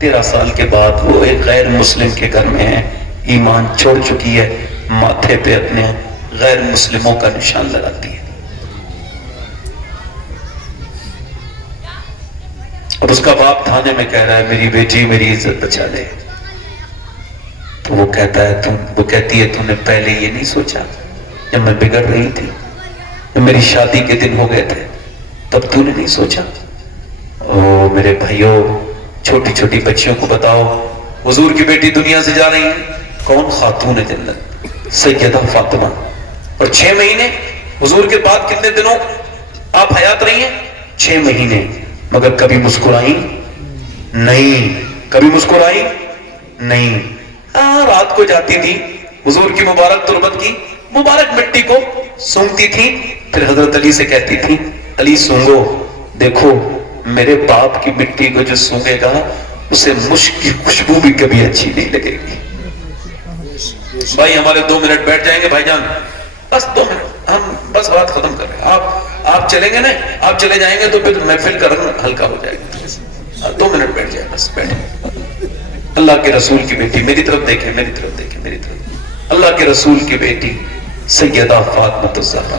13 سال کے بعد وہ ایک غیر مسلم کے گھر میں ہے، ایمان چھوڑ چکی ہے، ماتھے پہ اپنے غیر مسلموں کا نشان لگاتی ہے، اور اس کا باپ تھانے میں کہہ رہا ہے میری بیٹی میری عزت بچا لے. تو وہ کہتا ہے وہ کہتی ہے تم نے پہلے یہ نہیں سوچا جب میں بگڑ رہی تھی، جب میری شادی کے دن ہو گئے تھے، تب تو نے نہیں سوچا؟ او میرے بھائیوں، چھوٹی چھوٹی بچیوں کو بتاؤ حضور کی بیٹی دنیا سے جا رہی ہے، کون؟ خاتون جنت سیدہ فاطمہ. اور 6 مہینے حضور کے بعد کتنے دنوں آپ حیات رہی ہیں؟ 6 مہینے. مگر کبھی مسکرائی نہیں، کبھی مسکرائی نہیں. رات کو جاتی تھی حضور کی مبارک تربت کی مبارک مٹی کو سونگتی تھی، پھر حضرت علی سے کہتی تھی علی سونگو، دیکھو میرے باپ کی مٹی کو جو سونگے گا اسے مشک کی خوشبو بھی کبھی اچھی نہیں لگے گی. بھائی ہمارے 2 منٹ بیٹھ جائیں گے بھائی جان، بس 2 منٹ، ہم بس بات ختم کر رہے ہیں. آپ چلیں گے نا، آپ چلے جائیں گے تو پھر محفل کا رنگ ہلکا ہو جائے گا. 2 منٹ بیٹھ جائیں، بس بیٹھیں. اللہ کے رسول کی بیٹی، میری طرف دیکھیں، میری طرف دیکھیں، میری طرف. اللہ کے رسول کی بیٹی سیدہ فاطمہ الزہرا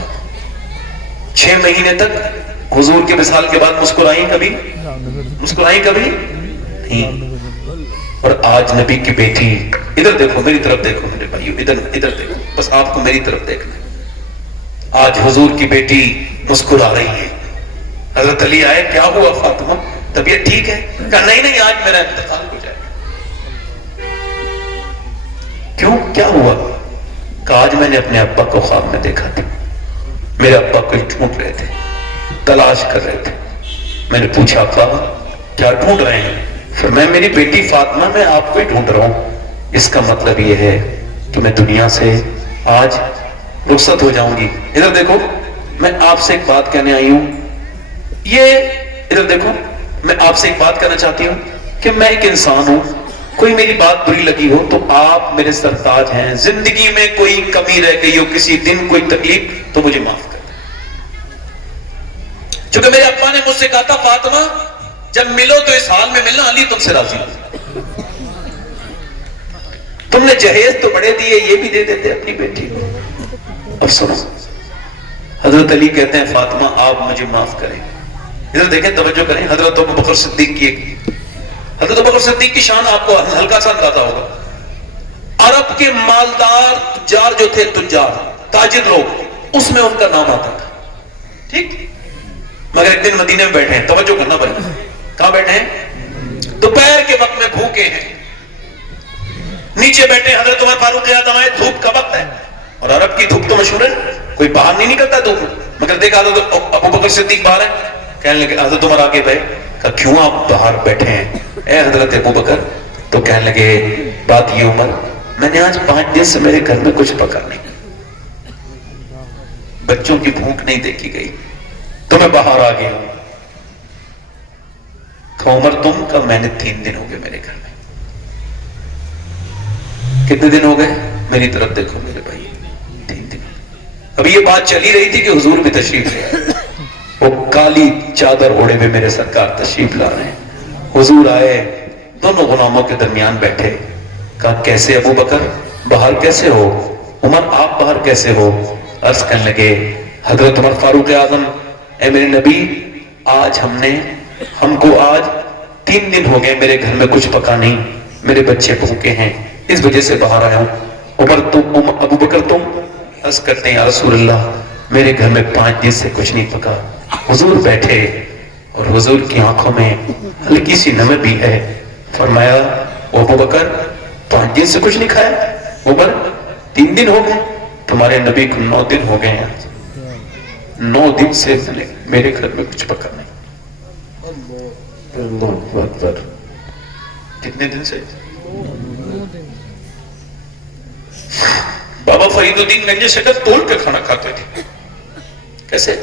6 مہینے تک حضور کے وصال کے بعد مسکرائی کبھی؟ مسکرائی کبھی نہیں. اور آج نبی کی بیٹی، ادھر دیکھو میری طرف دیکھو میرے بھائیو، ادھر دیکھو، بس آپ کو میری طرف دیکھنا ہے. آج حضور کی بیٹی مسکرا رہی ہے. حضرت علی آئے، کیا ہوا فاطمہ، طبیعت ٹھیک ہے؟ کہا نہیں آج میرا انتقال ہو جائے. کیوں، کیا ہوا؟ کہا آج میں نے اپنے ابا کو خواب میں دیکھا تھا، میرے ابا کو ڈھونڈ رہے تھے، تلاش کر رہے تھے. میں نے پوچھا ابا کیا ڈھونڈ رہے ہیں؟ پھر میں میری بیٹی فاطمہ میں آپ کو ہی ڈھونڈ رہا ہوں. اس کا مطلب یہ ہے کہ میں دنیا سے آج رخصت ہو جاؤں گی. ادھر دیکھو، میں آپ سے ایک بات کہنے آئی ہوں. ادھر دیکھو، میں آپ سے ایک بات کہنا چاہتی ہوں کہ میں ایک انسان ہوں، کوئی میری بات بری لگی ہو تو آپ میرے سرتاج ہیں. زندگی میں کوئی کمی رہ گئی ہو، کسی دن کوئی تکلیف، تو مجھے معاف کر دیں. چونکہ میرے ابا نے مجھ سے کہا تھا فاطمہ جب ملو تو اس حال میں ملنا، علی تم سے راضی ہو. تم نے جہیز تو بڑے دیے، یہ بھی دے دیتے اپنی بیٹی کو. اب سنو، حضرت علی کہتے ہیں فاطمہ آپ مجھے معاف کریں. ادھر دیکھیں، توجہ کریں. حضرت ابوبکر صدیق کی حضرت ابوبکر صدیق کی شان آپ کو ہلکا سا اندازہ ہوگا. عرب کے مالدار تجار جو تھے، تجار تاجر لوگ، اس میں ان کا نام آتا تھا. ٹھیک، مگر ایک دن مدینے میں بیٹھے ہیں، توجہ کرنا بھائی. کہاں بیٹھے ہیں؟ دوپہر کے وقت میں بھوکے ہیں، نیچے بیٹھے. حضرت عمر فاروق اعظم آئے، دھوپ کا وقت ہے، اور عرب کی دھوپ تو مشہور ہے، کوئی باہر نہیں نکلتا دھوپ میں. مگر دیکھا حضرت ابوبکر صدیق باہر ہے. کہنے لگے، حضرت عمر آگے بھائی، کہا کیوں آپ باہر بیٹھے ہیں اے حضرت ابوبکر؟ تو کہنے لگے بات یہ عمر، میں نے آج 5 دن سے میرے گھر میں کچھ پکا نہیں، بچوں کی بھوک نہیں دیکھی گئی، تو میں باہر آ گیا ہوں. تو عمر تم کا، میں نے 3 دن ہو گئے میرے گھر میں. کتنے دن ہو گئے؟ میری طرف دیکھو میرے بھائی، 3 دن. ابھی یہ بات چلی رہی تھی کہ حضور بھی تشریف لے آئے. وہ کالی چادر اوڑے میں میرے سرکار تشریف لا رہے ہیں. حضور آئے، دونوں غلاموں کے درمیان بیٹھے. کہا کیسے ابو بکر، باہر کیسے ہو؟ عمر آپ باہر کیسے ہو؟ عرض کرنے لگے حضرت عمر فاروق اعظم، اے میرے نبی، آج ہم کو آج 3 دن ہو گئے میرے گھر میں کچھ پکا نہیں، میرے بچے بھوکے ہیں، اس وجہ سے باہر آیا ہوں. ابو بکر تم؟ عرض کرتے ہیں یا رسول اللہ میرے گھر میں 5 دن سے کچھ نہیں پکا. حضور بیٹھے اور حضور کی آنکھوں میں ہلکی سی نمی بھی ہے. فرمایا ابو بکر 5 دن سے کچھ نہیں کھایا؟ عمر 3 دن ہو گئے، تمہارے نبی کو 9 دن ہو گئے ہیں، 9 دن سے میرے گھر میں کچھ پکا نہیں. اللہ اکبر. کتنے دن سے؟ بابا فرید الدین گنج شکر تول کے کھانا کھاتے تھے. کیسے؟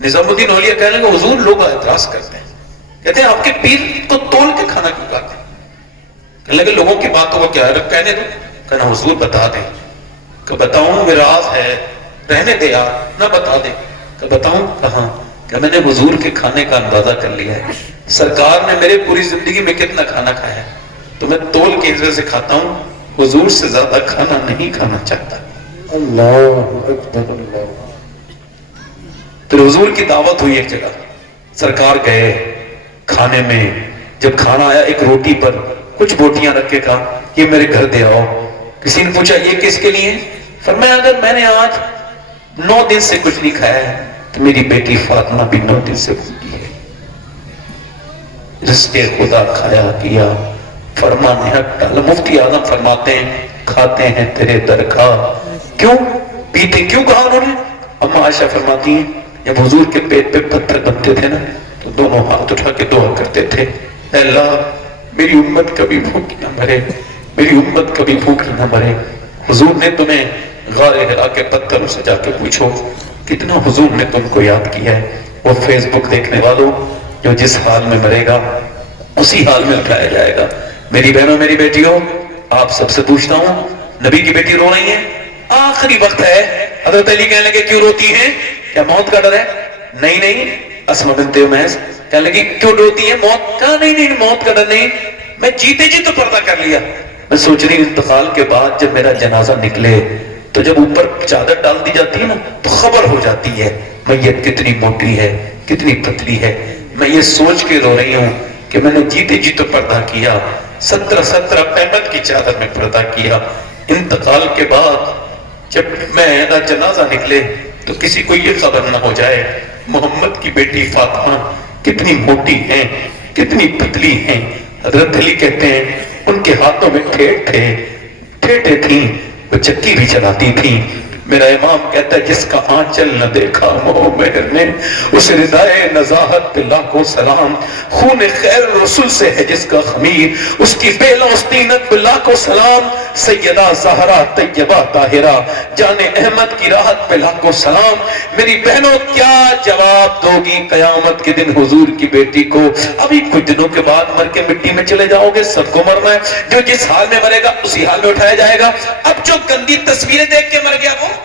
نظام الدین اولیاء کہنے لگے حضور لوگ اعتراض کرتے ہیں، کہتے ہیں آپ کے پیر تو تول کے کھانا کیوں کھاتے ہیں؟ کہنے لگے لوگوں کی باتوں کو کیا ہے، کہنے دو. کہنا حضور بتا دیں. کہ بتاؤں؟ میرا راز ہے، رہنے دے یار، نہ بتا دیں. کہ بتاؤں؟ کہاں؟ کہ میں نے حضور کے کھانے کا اندازہ کر لیا ہے، سرکار نے میرے پوری زندگی میں کتنا کھانا کھایا ہے، تو میں تول کے وجہ سے کھاتا ہوں، حضور سے زیادہ کھانا نہیں کھانا چاہتا۔ اللہ اکبر اللہ۔ پھر حضور کی دعوت ہوئی ایک جگہ، سرکار گئے کھانے میں، جب کھانا آیا ایک روٹی پر کچھ بوٹیاں رکھ کے کہا یہ میرے گھر دے آؤ۔ کسی نے پوچھا یہ کس کے لیے؟ فرمایا اگر میں نے آج 9 دن سے کچھ نہیں کھایا ہے تو میری بیٹی فاطمہ بھی 9 دن سے بھوکی ہے۔ رزق خدا کھایا کیا فرمان حق ڈالا۔ مفتی اعظم فرماتے ہیں کھاتے ہیں تیرے در کا، کیوں پیتے کیوں کہا انہوں نے؟ اما عائشہ فرماتی ہیں جب حضور کے پیٹ پہ پتھر دبتے تھے نا تو دونوں ہاتھ اٹھا کے دعا کرتے تھے، اے اللہ میری امت کبھی بھوکی نہ مرے، میری امت کبھی بھوکی نہ مرے۔ حضور نے تمہیں غار حرا کے پتھروں سے جا کے پوچھو کتنا حضور نے تم کو یاد کیا ہے۔ وہ فیس بک دیکھنے والوں جو جس حال میں مرے گا اسی حال میں اٹھایا جائے گا۔ میری بہنوں میری بیٹیوں، آپ سب سے پوچھتا ہوں، نبی کی بیٹی رو رہی ہیں، آخری وقت ہے۔ حضرت علی کہنے لگے کیوں روتی ہیں؟ کیا موت کا ڈر ہے؟ نہیں نہیں۔ اسماء بنت امیس کہنے لگی کیوں روتی ہیں؟ موت کا نہیں نہیں، موت کا ڈر نہیں، میں جیتے جی تو پردہ کر لیا۔ میں سوچ رہی ہوں انتقال کے بعد جب میرا جنازہ نکلے تو جب اوپر چادر ڈال دی جاتی ہے نا تو خبر ہو جاتی ہے میت کتنی موٹی ہے کتنی پتلی ہے۔ میں یہ سوچ کے رو رہی ہوں کہ میں نے جیتے جی تو پردہ کیا، 17 قیمت کی چادر میں پردہ کیا۔ انتقال کے بعد جب میرا جنازہ نکلے تو کسی کو یہ خبر نہ ہو جائے محمد کی بیٹی فاطمہ کتنی موٹی ہیں کتنی پتلی ہیں۔ حضرت علی کہتے ہیں ان کے ہاتھوں میں ٹھیٹے تھیں، وہ چکی بھی چلاتی تھیں۔ میرا امام کہتا ہے جس کا آنچل نہ دیکھا مہر نے اس ردائے نزاہت پہ لاکھوں سلام، خون خیر رسول سے ہے جس کا خمیر اس کی بیلا استینت پہ لاکھوں سلام، سیدہ زہرا طیبہ طاہرہ جان احمد کی راحت پہ لاکھوں سلام۔ میری بہنوں کیا جواب دو گی قیامت کے دن حضور کی بیٹی کو؟ ابھی کچھ دنوں کے بعد مر کے مٹی میں چلے جاؤ گے، سب کو مرنا ہے، جو جس حال میں مرے گا اسی حال میں اٹھایا جائے گا۔ اب جو گندی تصویریں دیکھ کے مر گیا وہ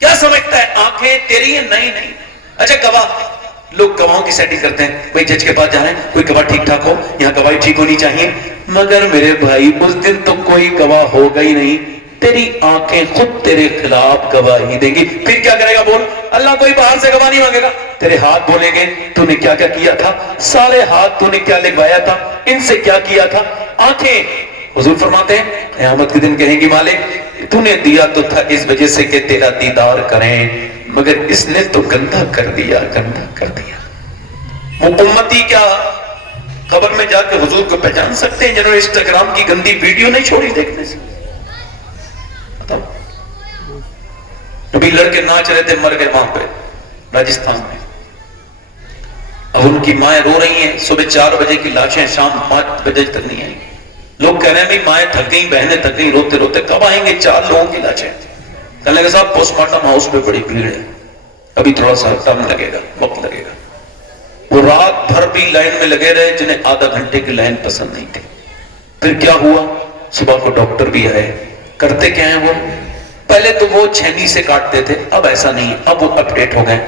کیا سمجھتا ہے آنکھیں تیری ہیں؟ نہیں نہیں۔ اچھا گواہ، لوگ گواہوں کی سیٹنگ کرتے ہیں، بھئی جج کے پاس جا رہے ہیں کوئی گواہ ٹھیک ٹھاک ہو، یہاں گواہی ٹھیک ہونی چاہیے، مگر میرے بھائی اس دن تو کوئی گواہ ہوگا ہی نہیں، تیری آنکھیں خود تیرے خلاف گواہی دیں گی۔ پھر کیا کرے گا بول؟ اللہ کوئی باہر سے گواہ نہیں مانگے گا، تیرے ہاتھ بولیں گے تو نے کیا کیا کیا تھا، سارے ہاتھ تو نے کیا لگوایا تھا، ان سے کیا کیا تھا۔ آنکھیں حضور فرماتے ہیں قیامت کے دن کہیں گی مالک تو نے دیا تو تھا اس وجہ سے کہ تیرا دیدار کریں، مگر اس نے تو گندہ کر دیا گندہ کر دیا۔ وہ امتی کیا قبر میں جا کے حضور کو پہچان سکتے ہیں جنہوں نے انسٹاگرام کی گندی ویڈیو نہیں چھوڑی دیکھنے سے؟ بتاؤ، ابھی لڑکے ناچ رہے تھے مر گئے وہاں پہ راجستھان میں، اب ان کی مائیں رو رہی ہیں، صبح 4 بجے کی لاشیں شام 5 بجے تک نہیں آئیں گی۔ لوگ کہہ رہے ہیں بھائی مائیں تھک گئی بہنیں تھک گئی، روتے روتے کب آئیں گے 4 لوگوں کی لاشیں؟ کہنے لگے صاحب پوسٹ مارٹم ہاؤس پہ بڑی بھیڑ ہے، ابھی تھوڑا سا ٹائم لگے گا وقت لگے گا۔ وہ رات بھر بھی لائن میں لگے رہے جنہیں آدھا گھنٹے کی لائن پسند نہیں تھی۔ پھر کیا ہوا؟ صبح کو ڈاکٹر بھی آئے، کرتے کیا ہیں وہ؟ پہلے تو وہ چھینی سے کاٹتے تھے، اب ایسا نہیں، اب وہ اپڈیٹ ہو گئے،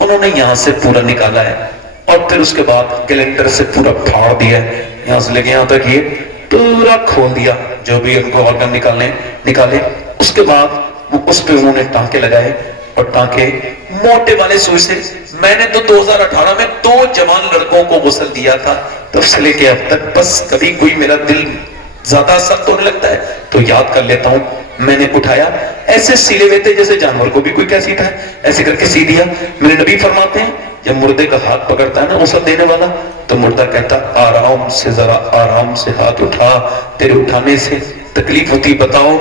انہوں نے یہاں سے پورا نکالا ہے اور پھر اس کے بعد کیلنڈر سے پورا پھاڑ دیا ہے، یہاں سے لے کے یہاں تک یہ پورا کھول دیا، جو بھی ان کو آرگن نکالے۔ اس کے بعد اس پہ انہوں نے ٹانکے لگائے اور ٹانکے موٹے والے سوئی سے۔ میں نے تو 2018 میں 2 جوان لڑکوں کو غسل دیا تھا، تب سے لے کے اب تک بس کبھی کوئی میرا دل زیادہ سخت ہونے لگتا ہے تو یاد کر لیتا ہوں، میں نے اٹھایا، ایسے سیلے ہوئے تھے جیسے جانور کو بھی کوئی کیا سیتا ہے، ایسے کر کے سی دیا۔ میرے نبی فرماتے ہیں جب مردے کا ہاتھ پکڑتا ہے نا غسل دینے والا تو مردہ کہتا آرام سے، ذرا آرام سے ہاتھ اٹھا، تیرے اٹھانے سے تکلیف ہوتی بتاؤ۔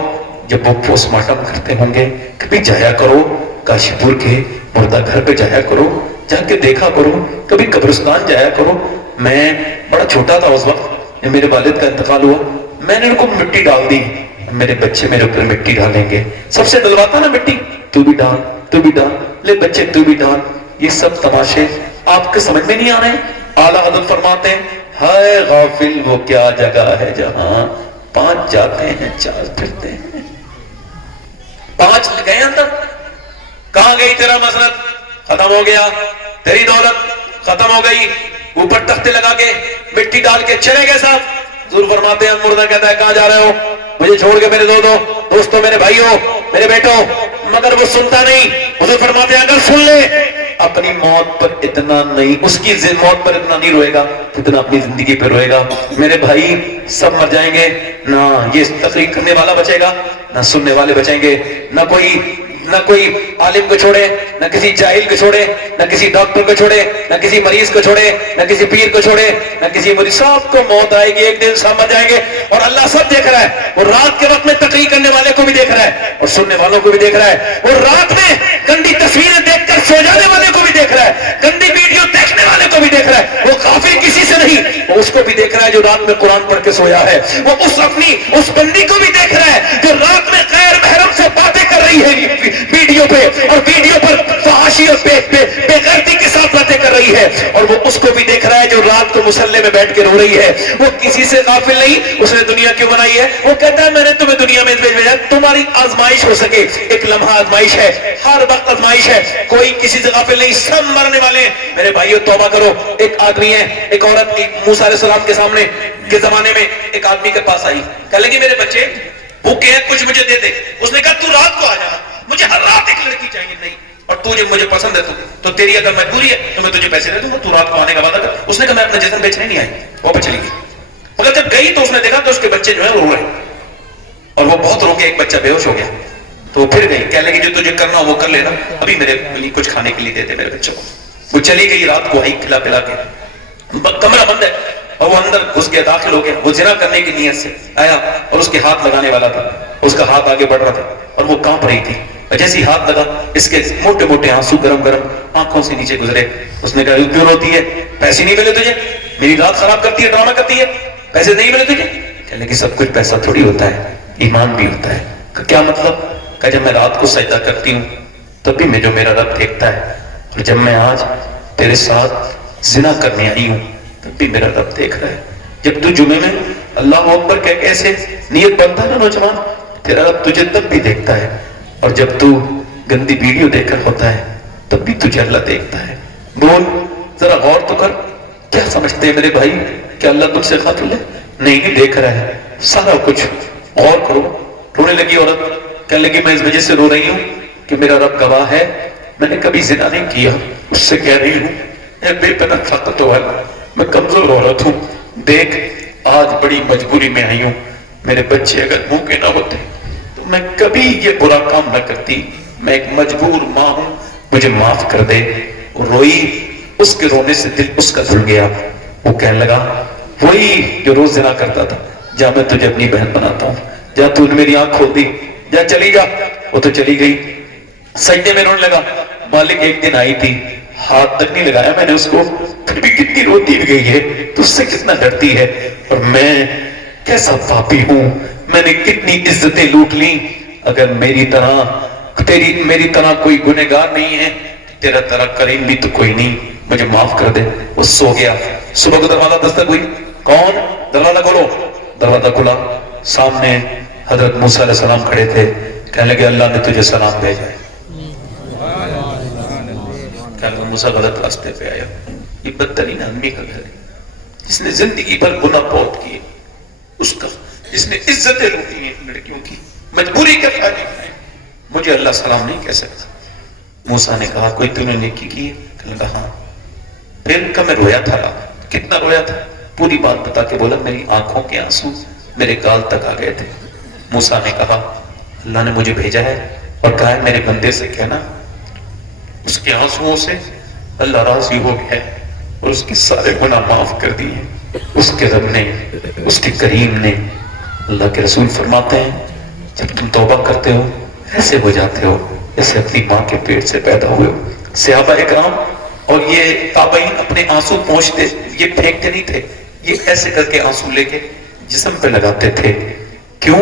جب وہ پوسٹ مارٹم کرتے ہوں گے کبھی جایا کرو کاشی پور کے مردہ گھر پہ، جایا کرو، جا کے دیکھا کرو، کبھی قبرستان جایا کرو۔ میں بڑا چھوٹا تھا اس وقت جب میرے والد کا انتقال ہوا، میں نے ان کو مٹی ڈال دی، میرے بچے میرے اوپر مٹی ڈالیں گے، سب سے ڈلواتا نا مٹی، تو بھی ڈال تو بھی ڈال، لے بچے تو بھی ڈال۔ یہ سب تماشے آپ کے سمجھ میں نہیں آ رہے ہیں؟ اعلیٰ حضرت فرماتے ہیں ہائے غافل وہ کیا جگہ ہے جہاں 5 جاتے ہیں 4 پھرتے ہیں۔ 5 گئے اندر، کہاں گئی تیرا مسرت؟ ختم ہو گیا، تیری دولت ختم ہو گئی، اوپر تختے لگا کے مٹی ڈال کے چلے گئے صاحب۔ حضور فرماتے ہیں مردہ کہتا ہے کہاں جا رہے ہو؟ مجھے چھوڑ کے میرے دوستوں، میرے بھائیوں، میرے بیٹوں، مگر وہ سنتا نہیں۔ حضور فرماتے ہیں اگر سن لے اپنی موت پر اتنا نہیں، اس کی موت پر اتنا نہیں روئے گا جتنا اپنی زندگی پہ روئے گا۔ میرے بھائی سب مر جائیں گے، نہ یہ تقریر کرنے والا بچے گا، نہ سننے والے بچیں گے، نہ کوئی عالم کو چھوڑے، نہ کسی جاہل کو چھوڑے، نہ کسی ڈاکٹر کو چھوڑے، نہ کسی مریض کو چھوڑے، نہ کسی پیر کو چھوڑے، نہ کسی مریض، سب کو موت آئے گی، ایک دن سب مر جائیں گے۔ اور اللہ سب دیکھ رہا ہے، اور رات کے وقت میں تقریر کرنے والے کو بھی دیکھ رہا ہے اور سننے والوں کو بھی دیکھ رہا ہے، اور رات میں گندی تصویریں دیکھ کر سو جانے والے کو بھی دیکھ رہا ہے، گندی ویڈیو دیکھنے والے کو بھی دیکھ رہا ہے۔ وہ غافل کسی سے نہیں، وہ اس کو بھی دیکھ رہا ہے جو رات میں قرآن پڑھ کے سویا ہے، وہ اس بندی کو بھی دیکھ رہا ہے جو رات میں غیر محرم سے باتیں کر رہی ہے ویڈیو پہ، اور ویڈیو پر فحاشی اور بے غیرتی کے ساتھ باتیں کر رہی ہے، اور وہ اس کو بھی دیکھ رہا ہے جو رات کو مصلے میں بیٹھ کے رو رہی ہے۔ وہ کسی سے غافل نہیں۔ اس نے دنیا کیوں بنائی ہے؟ وہ کہتا ہے میں نے تمہیں دنیا میں بھیجا تمہاری آزمائش ہو سکے، ایک لمحہ آزمائش ہے، ہر وقت آزمائش ہے، کوئی کسی سے غافل نہیں، سب مرنے والے ہیں۔ میرے بھائیو توبہ کرو۔ ایک آدمی ہے، ایک عورت موسیٰ علیہ السلام کے سامنے کے زمانے میں ایک آدمی کے پاس آئی، کہنے لگی میرے بچے بھوکے ہیں، کچھ مجھے دے دے۔ اس نے کہا تو رات کو آ جانا، مجھے ہر رات ایک لڑکی چاہیے، نہیں، اور تجھے مجھے پسند ہے تو تیری اگر مجبوری ہے تو میں تجھے پیسے دے دوں گا، تو رات کو آنے کا وعدہ کر۔ اس نے کہا میں اپنا جسم بیچنے نہیں آئی، وہ پہ چلی گئی۔ مگر جب گئی تو اس نے دیکھا کہ اس کے بچے جو ہیں رو رہے ہیں، اور وہ بہت رو کے ایک بچہ بے ہوش ہو گیا، تو وہ پھر گئی، کہنے لگی جو تجھے کرنا وہ کر لینا، ابھی میرے لیے کچھ کھانے کے لیے دے دے میرے بچوں کو۔ وہ چلی گئی، رات کو آئی کھلا پلا کے، کمرہ بند ہے، اور وہ اندر گھس گیا، داخل ہو گیا، وہ زنا کرنے کی نیت سے آیا اور اس کے ہاتھ لگانے والا تھا، اس کا ہاتھ آگے بڑھ رہا تھا اور وہ کانپ رہی تھی، اور جیسے ہی ہاتھ لگا اس کے موٹے موٹے آنسو گرم گرم آنکھوں سے نیچے گزرے۔ اس نے کہا کیوں روتی ہے؟ پیسے نہیں ملے تجھے؟ میری رات خراب کرتی ہے، ڈرامہ کرتی ہے، پیسے نہیں ملے تجھے؟ کہنے لگی سب کچھ پیسہ تھوڑی ہوتا ہے، ایمان بھی ہوتا ہے۔ کیا مطلب؟ کہ جب میں رات کو سجدہ کرتی ہوں تب بھی میں جو میرا رب دیکھتا ہے، اور جب میں آج تیرے ساتھ زنا کرنے آئی ہوں تب بھی میرا رب دیکھ رہا ہے۔ جب تو جمعے میں اللہ اکبر کہہ کے ایسے نیت بنتا ہے نا نوجوان، تیرا رب تجھے تب بھی دیکھتا ہے، اور جب تو گندی ویڈیو دیکھ کر ہوتا ہے تب بھی تجھے اللہ دیکھتا ہے۔ بول ذرا غور تو کر، کیا سمجھتے ہیں میرے بھائی کہ اللہ تجھ سے غافل ہے؟ نہیں، دیکھ رہا ہے سارا کچھ۔ غور کرو۔ رونے لگی عورت، کہنے لگی میں اس وجہ سے رو رہی ہوں کہ میرا رب گواہ ہے میں نے کبھی زنا نہیں کیا، اس سے کہہ رہی ہوں اے بے پناہ طاقت والا، میں کمزور عورت ہوں، دیکھ آج بڑی مجبوری میں آئی ہوں، میرے بچے اگر بھوکے نہ ہوتے تو میں کبھی یہ برا کام نہ کرتی، میں ایک مجبور ماں ہوں، مجھے معاف کر دے۔ اور روئی، اس کے رونے سے دل اس کا دھل گیا۔ وہ کہنے لگا وہی جو روز زنا کرتا تھا، جا میں تجھے اپنی بہن بناتا ہوں، جا تو نے میری آنکھ کھول دی، جا چلی جا۔ وہ تو چلی گئی، سجدے میں رونے لگا۔ مالک ایک دن آئی تھی، ہاتھ تک نہیں لگایا میں نے اس کو، پھر بھی کتنی روتی بھی گئی ہے، تو اس سے کتنا ڈرتی ہے، اور میں کیسا پاپی ہوں، میں نے کتنی عزتیں لوٹ لی۔ اگر میری طرح کوئی گنہگار نہیں ہے، تیرا طرح کریم بھی تو کوئی نہیں، مجھے معاف کر دے۔ وہ سو گیا۔ صبح کو دروازہ دستک ہوئی، کون؟ دروازہ کھولو۔ دروازہ کھلا، سامنے حضرت موسیٰ علیہ السلام کھڑے تھے، کہنے لگے اللہ نے تجھے سلام بھیجا ہے۔ کہ موسیٰ غلط راستے پہ آیا، یہ بدترین آدمی کا گھر ہے، جس نے زندگی بھر گناہ بہت کیے، اس کا جس نے عزتیں لوٹی ہیں لڑکیوں کی، مجبوری کے فائدے ہیں، مجھے اللہ سلام نہیں کہہ سکتا۔ موسیٰ نے کہا کوئی تم نے نیکی کی ہے؟ کہنے لگا ہاں۔ پھر کہ میں رویا تھا، کتنا رویا تھا، پوری بات بتا کے بولا میری آنکھوں کے آنسو میرے گال تک آ گئے تھے۔ موسیٰ نے کہا اللہ نے مجھے بھیجا ہے اور کہا ہے میرے بندے سے کہنا اس کے آنسوؤں سے اللہ راضی ہو گیا ہے اور اس کے سارے گناہ معاف کر دیے، اس کے رب نے، اس کے کریم نے۔ اللہ کے رسول فرماتے ہیں جب تم توبہ کرتے ہو ایسے ہو جاتے ہو جیسے اپنی ماں کے پیٹ سے پیدا ہوئے ہو۔ صحابہ اکرام اور یہ تابعین اپنے آنسو پہنچتے، یہ پھینکتے نہیں تھے، یہ ایسے کر کے آنسو لے کے جسم پہ لگاتے تھے۔ کیوں؟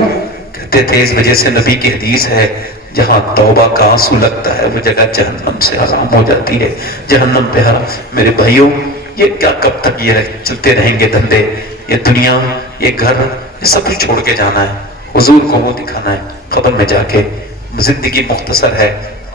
کہتے تھے اس وجہ سے نبی کی حدیث ہے جہاں توبہ کا آنسو لگتا ہے وہ جگہ جہنم سے حرام ہو جاتی ہے، جہنم پہ حرام۔ میرے بھائیوں یہ کیا کب تک یہ چلتے رہیں گے دھندے؟ یہ دنیا، یہ گھر، یہ سب کچھ چھوڑ کے جانا ہے، حضور کو وہ دکھانا ہے قبر میں جا کے۔ زندگی مختصر ہے،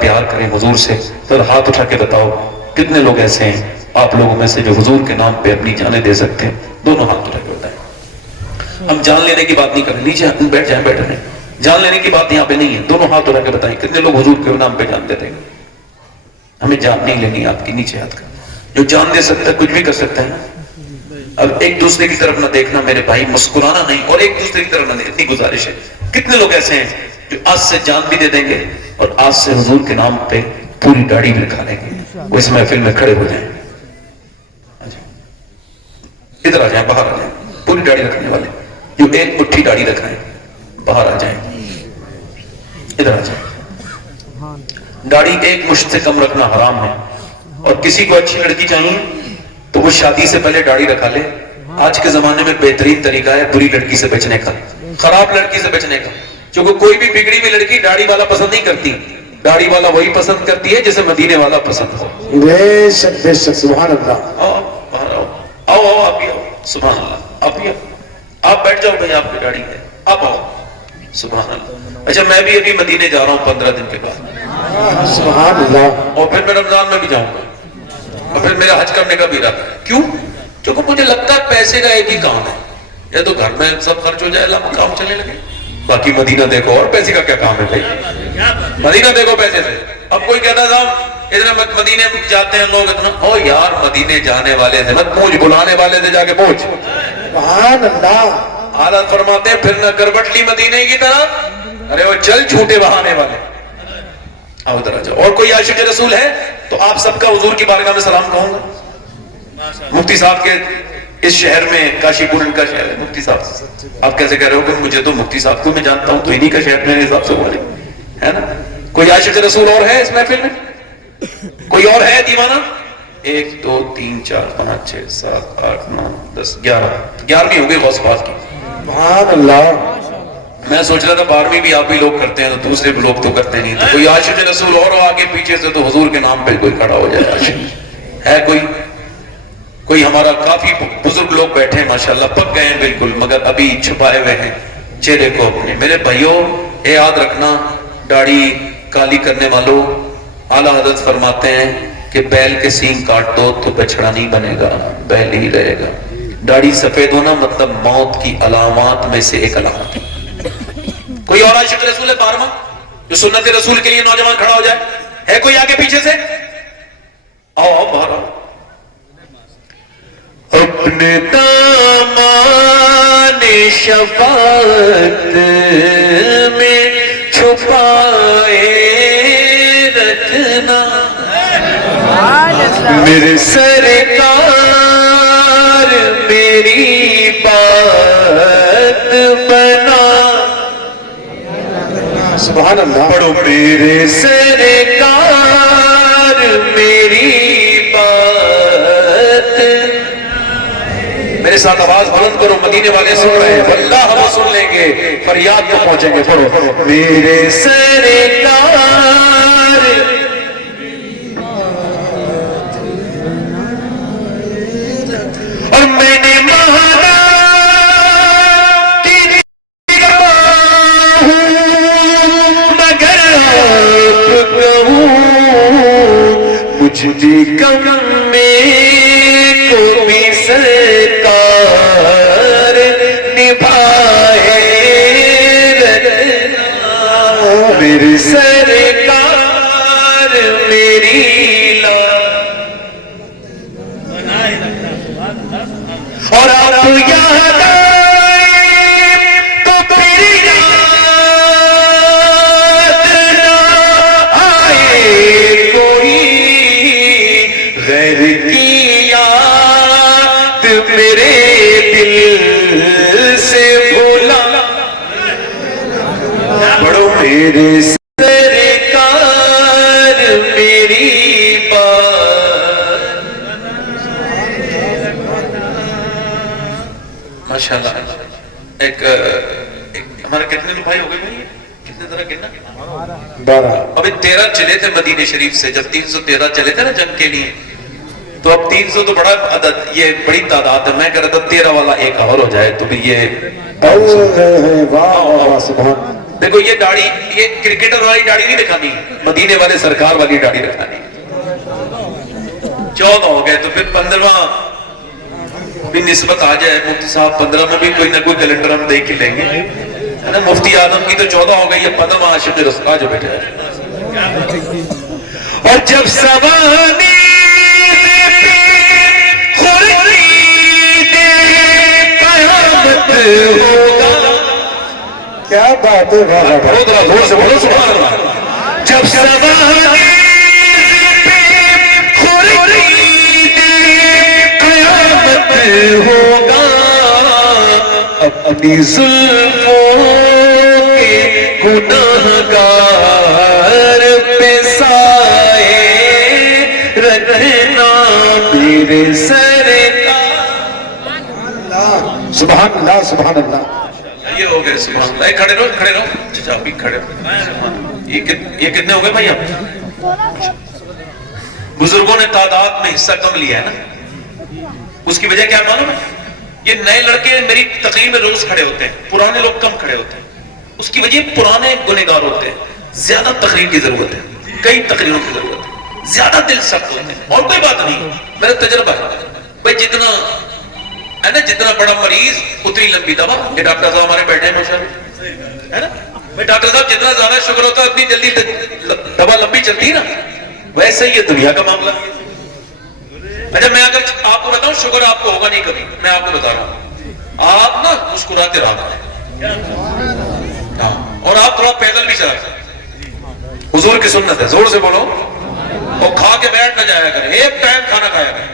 پیار کریں حضور سے. ذرا ہاتھ اٹھا کے بتاؤ کتنے لوگ ایسے ہیں آپ لوگوں میں سے جو حضور کے نام پہ اپنی جانیں دے سکتے ہیں؟ دونوں ہاتھ اٹھا کے بتائیں. ہم جان لینے کی بات نہیں کر رہے, نیچے بیٹھ جائیں, بیٹھ رہے ہیں, جان لینے کی بات یہاں پہ نہیں ہے. دونوں ہاتھ اٹھا کے بتائیں کتنے لوگ حضور کے نام پہ جان دیتے ہیں؟ ہمیں جان نہیں لینی آپ کی, نیچے ہاتھ کا. جو جان دے سکتا ہے کچھ بھی کر سکتا ہے نا. اب ایک دوسرے کی طرف نہ دیکھنا میرے بھائی, مسکرانا نہیں, اور ایک دوسرے کی طرف نہ دیکھنا, اتنی گزارش ہے. کتنے لوگ ایسے ہیں جو آج سے جان بھی دے دیں گے اور آج سے حضور کے نام پہ پوری داڑھی بھی رکھا لیں گے؟ وہ اس محفل میں کھڑے ہو جائیں, ادھر آ جائیں, باہر آ جائیں. پوری داڑھی رکھنے والے جو ایک مٹھی داڑھی رکھائیں باہر آ جائیں, ادھر آ جائیں. داڑھی ایک مشت سے کم رکھنا حرام ہے. اور کسی کو اچھی لڑکی چاہیے تو وہ شادی سے پہلے داڑھی رکھا لے. آج کے زمانے میں بہترین طریقہ ہے بری لڑکی سے بچنے کا, خراب لڑکی سے بچنے کا. کیونکہ کوئی بھی بگڑی ہوئی لڑکی داڑھی والا پسند نہیں کرتی, داڑھی والا وہی پسند کرتی ہے جسے مدینے والا پسند ہو. بے شک سبحان اللہ. آؤ باہر آؤ, آؤ آؤ آپ بھی آؤ, سبحان اللہ. آپ بھی آؤ, آپ بیٹھ جاؤ بھائی, آپ کی داڑھی ہے, آپ آؤ, سبحان اللہ. اچھا میں بھی ابھی مدینے جا رہا ہوں 15 دن کے بعد, سبحان اللہ. اور پھر میں رمضان میں بھی جاؤں گا, اور پھر میرا حج کرنے کا بھی ارادہ ہے. کیوں؟ کیونکہ مجھے لگتا ہے پیسے کا ایک ہی کام ہے, یا تو گھر میں سب خرچ ہو جائے, اللہ کام چلنے لگے. باقی مدینہ دیکھو, اور پیسے کا کیا کام ہے بھائی, مدینہ دیکھو پیسے سے. اب کوئی کہتا صاحب اتنا مدینے جاتے ہیں لوگ اتنا, او یار مدینے جانے والے سے مت پوچھ, بلانے والے سے جا کے پوچھ. سبحان اللہ. حالت فرماتے ہیں پھر نہ کروٹ لی مدینے کی طرف, ارے وہ چل جھوٹے بہانے والے. آؤ ادھر آ جاؤ. اور کوئی عاشق رسول ہے تو آپ سب کا حضور کی بارگاہ میں سلام کہوں گا. مفتی صاحب کے اس شہر میں, کاشی پور ان کا شہر ہے, مفتی صاحب آپ کیسے کہہ رہے ہو کہ مجھے تو مفتی صاحب کو میں جانتا ہوں, تو انہی کا شہر میرے حساب سے والے ہے نا. کوئی عاشق رسول اور ہے اس محفل میں؟ کوئی اور ہے دیوانہ؟ 1 2 3 4 5 6 7 8 9 10 11 ہو گئی غوث پاک کی. سبحان اللہ. میں سوچ رہا تھا 12ویں بھی آپ ہی لوگ کرتے ہیں, تو دوسرے بھی لوگ تو کرتے نہیں. تو کوئی عاشق رسول اور ہو آگے پیچھے سے تو حضور کے نام پہ کوئی کھڑا ہو جائے. عاشق ہے کوئی ہمارا کافی بزرگ لوگ بیٹھے ہیں ماشاءاللہ, پک گئے ہیں بالکل, مگر ابھی چھپائے ہوئے ہیں چہرے کو اپنے. میرے بھائیوں اے یاد رکھنا, داڑھی کالی کرنے والوں, اعلیٰ حضرت فرماتے ہیں کہ بیل کے سینگ کاٹ دو تو بچڑا نہیں بنے گا, بیل ہی رہے گا. داڑھی سفید ہونا مطلب موت کی علامات میں سے ایک علامت ہے. کوئی اور عاشق رسول ہے 12واں جو سنت رسول کے لیے نوجوان کھڑا ہو جائے؟ ہے کوئی آگے پیچھے سے؟ آؤ آؤ باہر آؤ. اپنے دامان شفاعت میں چھپائے رکھنا, میرے سرکار میری بات بنا. سبحان اللہ. پڑھو, میرے سرکار میری بات. میرے ساتھ آواز بلند کرو, مدینے والے سن رہے ہیں, واللہ ہم سن لیں گے, فریاد کو پہنچیں گے. پڑھو, میرے سرکار. اور میں نے مہانا کی مگر آپ کہوں, مجھ بھی کم میں کو بھی سرکار نبھائے رکھنا. میرے سرکار میری لا. اور آپ یاد آئے تو پھر یاد نہ آئے کوئی, غیر کی یاد میرے دل سے بھولا. پڑھو, میرے سرکار میری بات. ماشاءاللہ. ایک ہمارا کتنے بھائی ہو گئے بھائی, کتنے طرح گننا؟ 12. ابھی 13 چلے تھے مدینے شریف سے, جب 313 چلے تھے نا جنگ کے لیے, تو اب 300 تو بڑا عدد, یہ بڑی تعداد ہے. میں کہہ رہا تھا 13 والا ایک اور ہو جائے تو پھر یہ واہ سبحان. دیکھو یہ داڑھی، یہ کرکٹر والی داڑھی نہیں دکھانی، مدینے والے سرکار والی داڑھی دکھانی۔ 14 ہو گئے تو پھر 15واں بھی نسبت آ جائے، مفتی صاحب 15 میں بھی کوئی نہ کوئی کیلنڈر ہم دیکھ کے لیں گے، ہے نا؟ مفتی اعظم کی تو 14 ہو گئی، یہ 15واں عاشق رسول آ جو بیٹھے ہیں۔ اور جب سوانی قیامت ہوگا، کیا بات ہے، واہ واہ واہ۔ زور سے بولو سبحان اللہ۔ جب سوانی قیامت ہوگا، اپنی زلفوں کے گناہگار پہ سائے رکھنا میرے سرکار۔ سبحان اللہ سبحان اللہ۔ یہ ہو گئے سبحان اللہ۔ کھڑے رہو کھڑے رہو، چچا بھی کھڑے رہو۔ یہ کتنے ہو گئے بھائی؟ بزرگوں نے تعداد میں حصہ کم لیا ہے نا، اس کی وجہ کیا معلوم ہے؟ یہ نئے لڑکے میری تقریر میں روز کھڑے ہوتے ہیں، پرانے لوگ کم کھڑے ہوتے ہیں۔ اس کی وجہ پرانے گنہگار ہوتے ہیں، زیادہ تقریر کی ضرورت ہے، کئی تقریروں کی ضرورت ہے، زیادہ دل سخت ہوتے ہیں، اور کوئی بات نہیں، میرا تجربہ ہے بھائی، جتنا ہے نا، جتنا بڑا مریض اتنی لمبی دوا۔ یہ ڈاکٹر صاحب ہمارے بیٹھے ہیں ماشاءاللہ، ہے نا بھائی؟ ڈاکٹر صاحب جتنا زیادہ شوگر ہوتا ہے اتنی جلدی دوا لمبی چلتی ہے نا، ویسے ہی یہ دنیا کا معاملہ۔ اچھا میں اگر آپ کو بتاؤں، شوگر آپ کو ہوگا نہیں کبھی، میں آپ کو بتا رہا ہوں، آپ نا مسکراتے رہا کریں، ہاں، اور آپ تھوڑا پیدل بھی چلا کریں، حضور کی سنت ہے، زور سے بولو، اور کھا کے بیٹھ نہ جایا کریں، ایک ٹائم کھانا کھایا کریں۔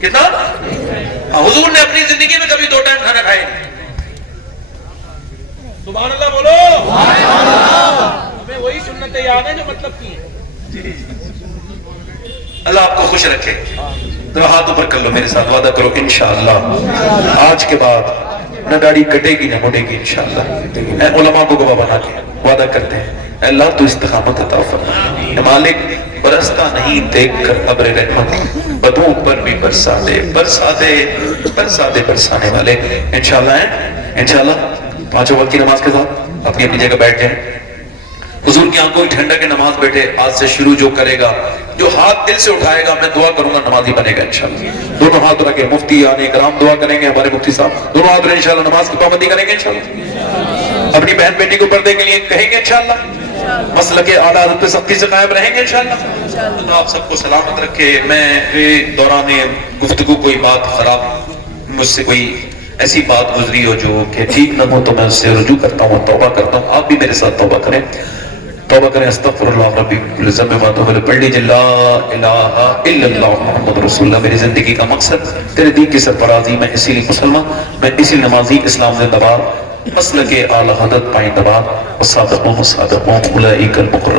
کتنا؟ حضور نے اپنی زندگی میں کبھی 2 ٹائم کھانا کھائے نہیں۔ سبحان اللہ بولو، سبحان اللہ۔ ہمیں وہی سنتیں یاد ہیں جو مطلب کی ہیں۔ اللہ آپ کو خوش رکھے۔ تو ہاتھ اوپر کر لو، میرے ساتھ وعدہ کرو انشاءاللہ آج کے بعد نہ داڑھی کٹے گی نہ مڑے گی انشاءاللہ۔ اے علماء کو گواہ بنا کے وعدہ کرتے ہیں، اے اللہ تو استقامت عطا فرما، اے مالک برستا نہیں دیکھ کر ابر رحمت، بدوں پر بھی برسا دے، برسا دے، برسا دے برسانے والے۔ انشاءاللہ انشاءاللہ 5 وقت کی نماز کے ساتھ اپنی اپنی جگہ بیٹھ جائیں۔ حضور کی آنکھوں کی ٹھنڈک کی نماز بیٹھے، آج سے شروع جو کرے گا، جو ہاتھ دل سے اٹھائے گا، میں دعا کروں گا نمازی بنے گا انشاءاللہ۔ دونوں ہاتھ رکھے، مفتی آنے کرام دعا کریں گے، ہمارے مفتی صاحب دونوں ہاتھ رکھے، انشاءاللہ نماز کی پابندی کریں گے انشاءاللہ۔ اپنی بہن بیٹی کو پردے کے لیے کہیں گے انشاءاللہ، مسلک اعلیٰ حضرت پہ سختی سے قائم رہیں گے انشاءاللہ۔ اللہ آپ سب کو سلامت رکھے۔ میں دوران گفتگو کوئی بات خراب، مجھ سے کوئی ایسی بات گزری ہو جو کہ ٹھیک نہ ہو تو میں اس سے رجوع کرتا ہوں، توبہ کرتا ہوں، آپ بھی میرے ساتھ توبہ کریں، توبہ کریں۔ استغفر اللہ ربی کل ذنب و اتوب الیہ، پڑھ لیجیے لا الہ الا اللہ محمد رسول اللہ۔ میری زندگی کا مقصد تیرے دین کی سرفرازی، میں اسی لیے مسلمان، میں اسی نمازی، اسلام زندہ باد، مسلک اعلی حضرت پائندہ باد، والصادقون الصادقون اولئک المقربون۔